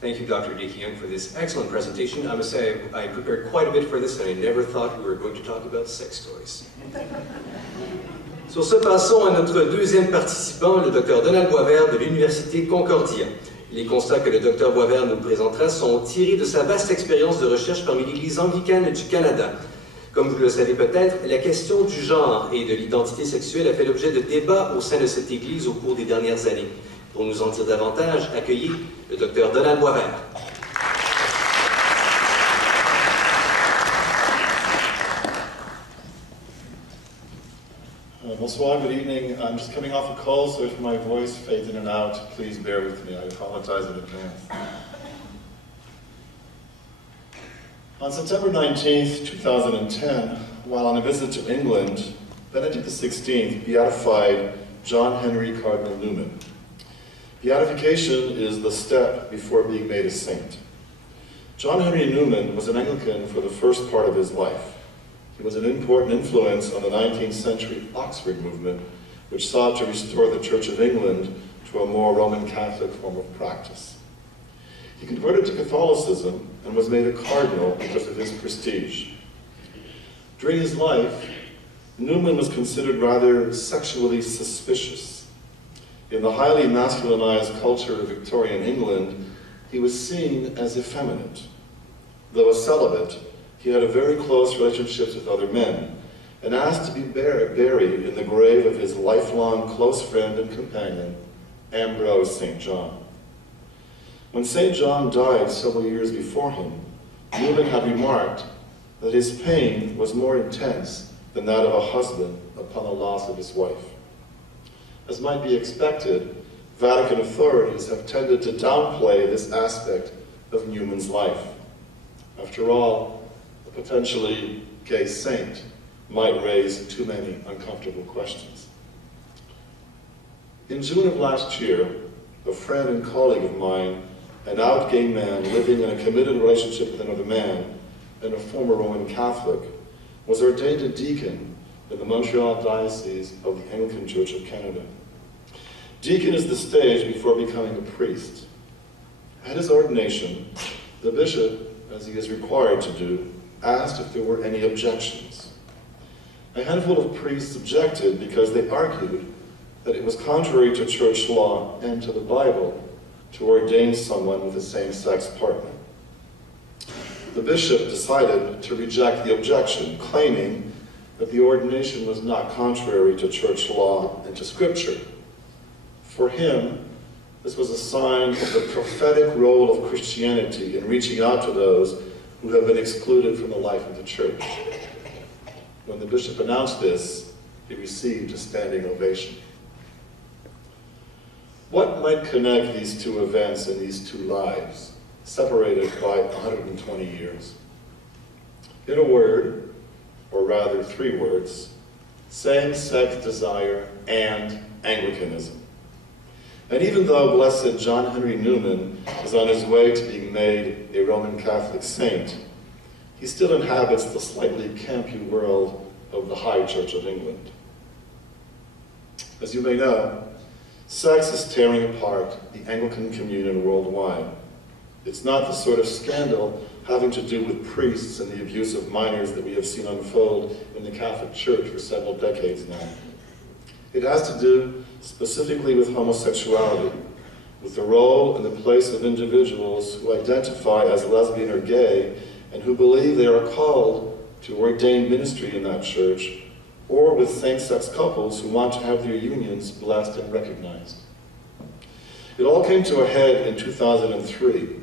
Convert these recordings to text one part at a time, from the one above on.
Thank you, Dr. Dekian, for this excellent presentation. I must say, I prepared quite a bit for this, and I never thought we were going to talk about sex toys. Sur ce, passons à notre deuxième participant, le Dr Donald Boisvert de l'Université Concordia. Les constats que le Dr Boisvert nous présentera sont tirés de sa vaste expérience de recherche parmi l'Église anglicane du Canada. Comme vous le savez peut-être, la question du genre et de l'identité sexuelle a fait l'objet de débats au sein de cette Église au cours des dernières années. Pour nous en dire davantage, accueillez le Dr Donald Boisvert. Bonsoir, good evening. I'm just coming off a cold, so if my voice fades in and out, please bear with me. I apologize in advance. On September 19th, 2010, while on a visit to England, Benedict XVI beatified John Henry Cardinal Newman. Beatification is the step before being made a saint. John Henry Newman was an Anglican for the first part of his life. He was an important influence on the 19th century Oxford movement, which sought to restore the Church of England to a more Roman Catholic form of practice. He converted to Catholicism and was made a cardinal because of his prestige. During his life, Newman was considered rather sexually suspicious. In the highly masculinized culture of Victorian England, he was seen as effeminate. Though a celibate, he had a very close relationship with other men, and asked to be buried in the grave of his lifelong close friend and companion, Ambrose St. John. When St. John died several years before him, Newman had remarked that his pain was more intense than that of a husband upon the loss of his wife. As might be expected, Vatican authorities have tended to downplay this aspect of Newman's life. After all, a potentially gay saint might raise too many uncomfortable questions. In June of last year, a friend and colleague of mine, an out gay man living in a committed relationship with another man, and a former Roman Catholic, was ordained a deacon in the Montreal Diocese of the Anglican Church of Canada. Deacon is the stage before becoming a priest. At his ordination, the bishop, as he is required to do, asked if there were any objections. A handful of priests objected because they argued that it was contrary to church law and to the Bible to ordain someone with a same-sex partner. The bishop decided to reject the objection, claiming that the ordination was not contrary to church law and to Scripture. For him, this was a sign of the prophetic role of Christianity in reaching out to those who have been excluded from the life of the church. When the bishop announced this, he received a standing ovation. What might connect these two events and these two lives, separated by 120 years? In a word, or rather 3 words, same-sex desire and Anglicanism. And even though Blessed John Henry Newman is on his way to being made a Roman Catholic saint, he still inhabits the slightly campy world of the High Church of England. As you may know, sex is tearing apart the Anglican communion worldwide. It's not the sort of scandal having to do with priests and the abuse of minors that we have seen unfold in the Catholic Church for several decades now. It has to do specifically with homosexuality, with the role and the place of individuals who identify as lesbian or gay and who believe they are called to ordained ministry in that church, or with same-sex couples who want to have their unions blessed and recognized. It all came to a head in 2003,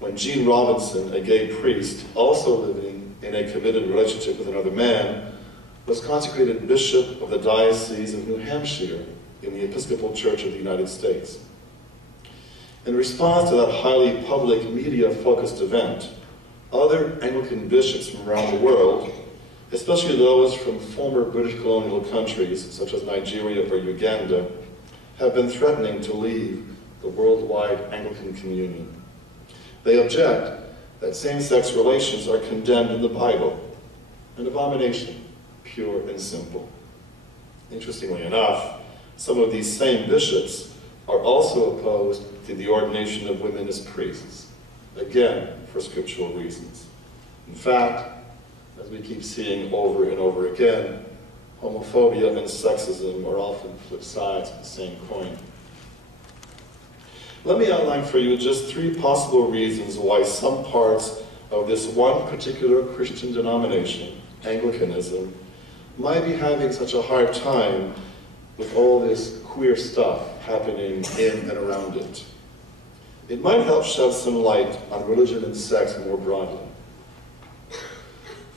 when Gene Robinson, a gay priest, also living in a committed relationship with another man, was consecrated Bishop of the Diocese of New Hampshire in the Episcopal Church of the United States. In response to that highly public, media-focused event, other Anglican bishops from around the world, especially those from former British colonial countries such as Nigeria or Uganda, have been threatening to leave the worldwide Anglican communion. They object that same-sex relations are condemned in the Bible, an abomination, pure and simple. Interestingly enough, some of these same bishops are also opposed to the ordination of women as priests. again, for scriptural reasons. In fact, as we keep seeing over and over again, homophobia and sexism are often flip sides of the same coin. Let me outline for you just 3 possible reasons why some parts of this one particular Christian denomination, Anglicanism, might be having such a hard time with all this queer stuff happening in and around it. It might help shed some light on religion and sex more broadly.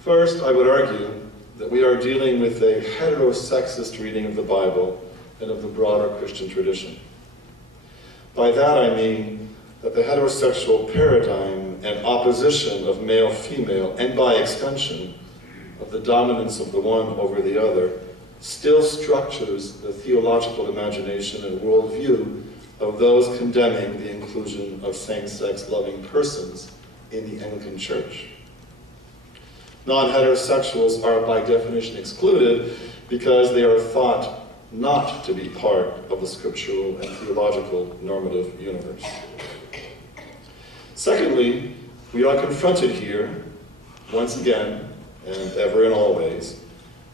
First, I would argue that we are dealing with a heterosexist reading of the Bible and of the broader Christian tradition. By that I mean that the heterosexual paradigm and opposition of male-female, and by extension, of the dominance of the one over the other, still structures the theological imagination and worldview of those condemning the inclusion of same-sex loving persons in the Anglican Church. Non-heterosexuals are by definition excluded because they are thought not to be part of the scriptural and theological normative universe. Secondly, we are confronted here, once again, and ever and always,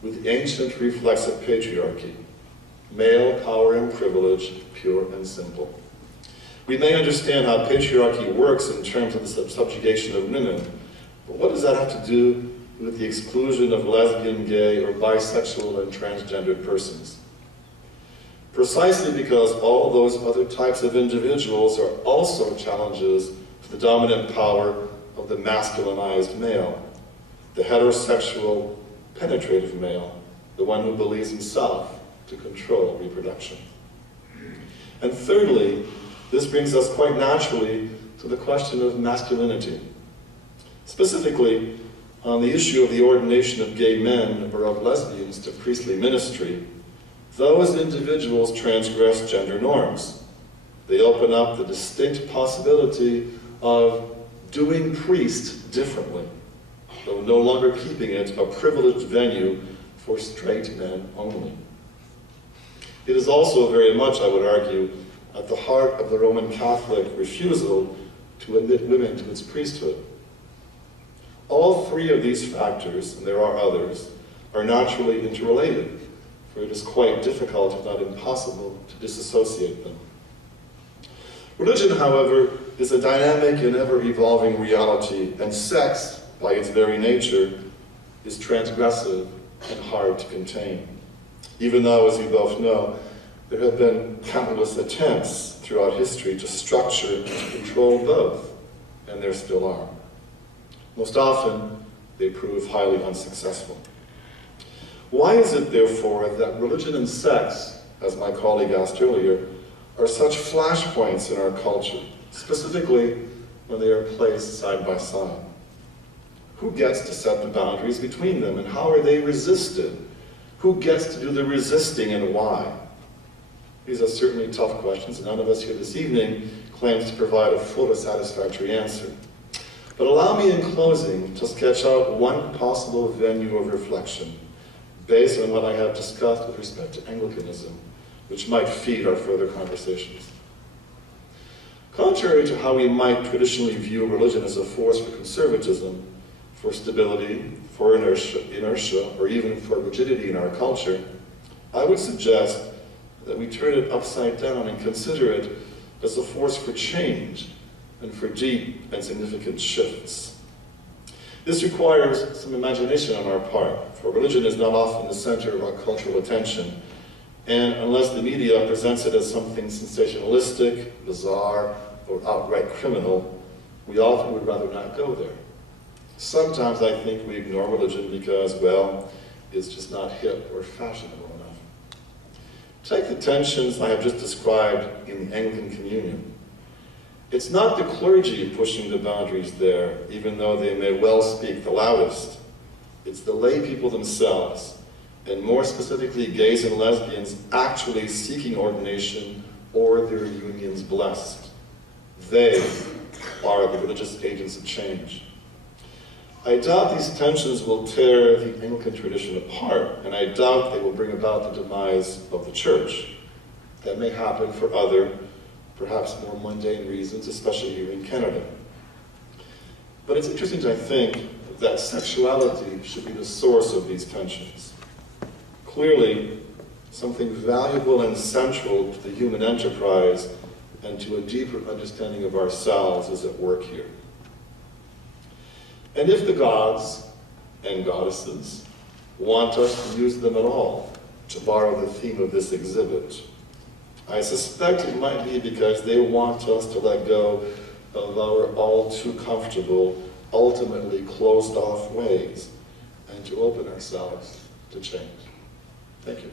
with the ancient reflexive patriarchy, male power and privilege, pure and simple. We may understand how patriarchy works in terms of the subjugation of women, but what does that have to do with the exclusion of lesbian, gay, or bisexual and transgendered persons? Precisely because all those other types of individuals are also challenges to the dominant power of the masculinized male, the heterosexual, penetrative male, the one who believes himself to control reproduction. And thirdly, this brings us quite naturally to the question of masculinity. Specifically, on the issue of the ordination of gay men or of lesbians to priestly ministry, those individuals transgress gender norms. They open up the distinct possibility of doing priest differently, though no longer keeping it a privileged venue for straight men only. It is also very much, I would argue, at the heart of the Roman Catholic refusal to admit women to its priesthood. All 3 of these factors, and there are others, are naturally interrelated, for it is quite difficult, if not impossible, to disassociate them. Religion, however, is a dynamic and ever-evolving reality, and sex, by its very nature, is transgressive and hard to contain. Even though, as we both know, there have been countless attempts throughout history to structure and to control both, and there still are. Most often, they prove highly unsuccessful. Why is it, therefore, that religion and sex, as my colleague asked earlier, are such flashpoints in our culture, specifically when they are placed side by side? Who gets to set the boundaries between them, and how are they resisted? Who gets to do the resisting, and why? These are certainly tough questions, and none of us here this evening claims to provide a full or satisfactory answer. But allow me in closing to sketch out one possible venue of reflection based on what I have discussed with respect to Anglicanism, which might feed our further conversations. Contrary to how we might traditionally view religion as a force for conservatism, for stability, for inertia, or even for rigidity in our culture, I would suggest that we turn it upside down and consider it as a force for change and for deep and significant shifts. This requires some imagination on our part, for religion is not often the center of our cultural attention, and unless the media presents it as something sensationalistic, bizarre, or outright criminal, we often would rather not go there. Sometimes I think we ignore religion because, well, it's just not hip or fashionable enough. Take the tensions I have just described in the Anglican Communion. It's not the clergy pushing the boundaries there, even though they may well speak the loudest. It's the lay people themselves, and more specifically gays and lesbians, actually seeking ordination or their unions blessed. They are the religious agents of change. I doubt these tensions will tear the Anglican tradition apart, and I doubt they will bring about the demise of the church. That may happen for other, perhaps more mundane reasons, especially here in Canada. But it's interesting, I think, that sexuality should be the source of these tensions. Clearly, something valuable and central to the human enterprise and to a deeper understanding of ourselves is at work here. And if the gods and goddesses want us to use them at all, to borrow the theme of this exhibit, I suspect it might be because they want us to let go of our all too comfortable, ultimately closed off ways, and to open ourselves to change. Thank you.